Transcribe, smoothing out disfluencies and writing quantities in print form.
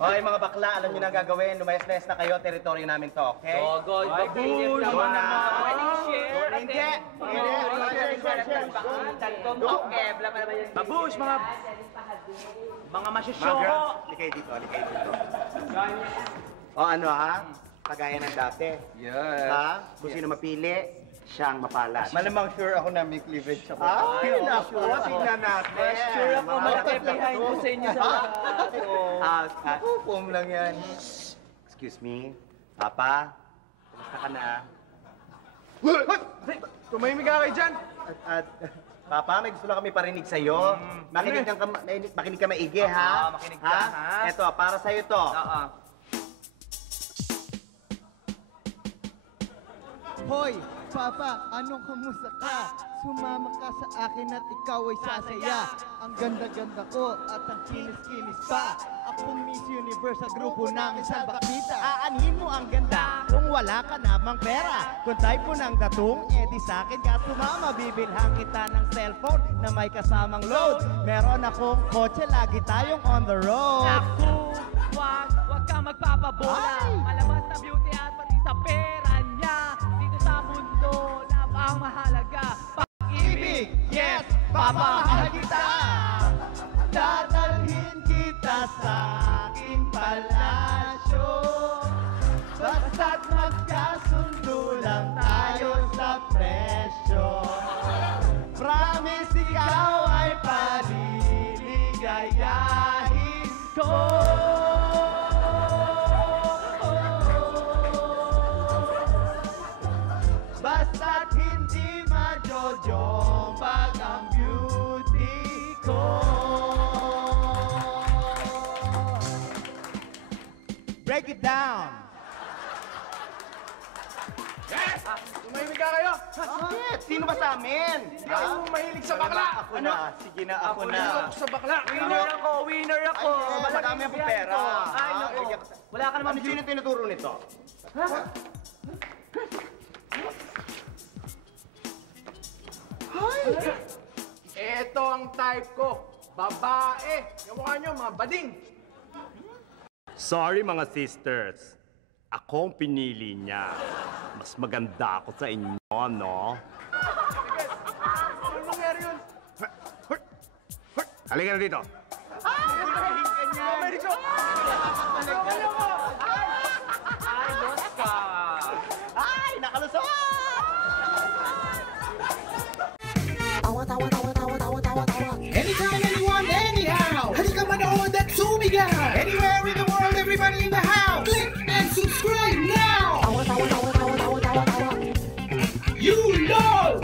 Okay, mga bakla, alam nyo na gagawin. Lumayas-layas na kayo, teritoryo namin to, okay? Go, babush! Go na! Hindi! Babush, mga masyusyoko! Likay dito. O ano ha? Kagaya ng dati. Yes. Ha? Kung sino mapili, siyang mapalas. Malamang sure ako na may cleavage ako. Ay, naku, tingnan natin. Sure ako, malaki behind ko sa inyo sa lahat. Pum lang yan. Excuse me, Papa, kumusta ka na? Tumahimik ka kayo dyan. At Papa, may gusto lang kami parinig sa'yo. Makinig ka maigi, ha? Makinig ka, ha? Eto, para sa'yo to. Hoy, Papa, anong kamusta ka? Sumama ka sa akin at ikaw ay sasaya. Ang ganda-ganda ko at ang kinis-kinis pa. Akong Miss Universe sa grupo namin sa Bakita. Aanhin mo ang ganda kung wala ka namang pera. Kung type mo ng datong, edi sa akin ka sumama. Bibilhan kita ng cellphone na may kasamang load. Meron akong kotse, lagi tayong on the road. Naku, wag ka magpapabola. Malabas na beauty at pati sa pera niya. Dito sa mundo, ang mahalaga. Pag-ibig, yes, papamahal kita. Dadalhin kita sa aking palasyo. Basta't magkasundo lang tayo sa presyo. Promise ikaw ay paliligayahin ko. Basta't hindi majojombag ang beauty ko. Break it down. Yes! Tumahimik ka kayo. Bakit? Sino ba sa amin? Hindi ako mahilig sa bakla. Ako na. Sige na, ako na. Ako sa bakla. Winner ako. Madami akong pera. Ay, naku. Wala ka naman. Ano sino tinuturo nito? Ito ang type ko. Babae. Yung mukha nyo, mga bading. Sorry mga sisters. Ako ang pinili niya. Mas maganda ako sa inyo, no? Ano nangyari yun? Halika na dito. May dito. Ay, boss ka. Ay, nakalusot! Anytime, anyone, anyhow. Halika manood at sumigaw. Anywhere in the world, everybody in the house. Click and subscribe now. You know.